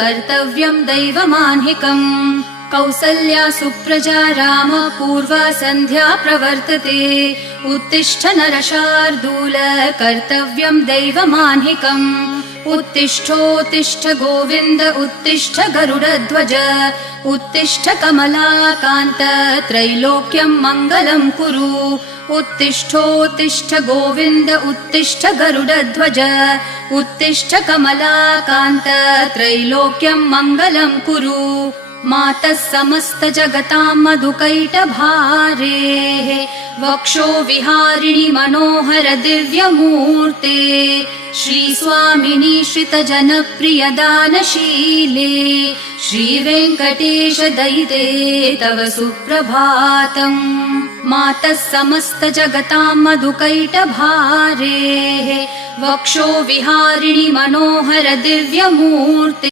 कर्तव्यं दैवमान्हिकम् कौसल्या सुप्रजा राम पूर्वा सन्ध्या प्रवर्तते उत्तिष्ठ नरशार्दूल कर्तव्यं दैवमान्हिकम् उत्तिष्ठोत्तिष्ठ गोविन्द उत्तिष्ठ गरुडध्वज उत्तिष्ठ कमलाकान्त त्रैलोक्यं मङ्गलं कुरु उत्तिष्ठोत्तिष्ठ गोविन्द उत्तिष्ठ गरुडध्वज उत्तिष्ठ कमलाकान्त त्रैलोक्यं मङ्गलं कुरु मातः समस्त जगतां मधुकैटभारेः वक्षो विहारिणि मनोहर दिव्यमूर्ते श्रीस्वामिनि श्रितजनप्रिय दानशीले श्रीवेङ्कटेश दयिते तव सुप्रभातम् मातः समस्त जगतां मधुकैटभारेः वक्षो विहारिणि मनोहर दिव्यमूर्ते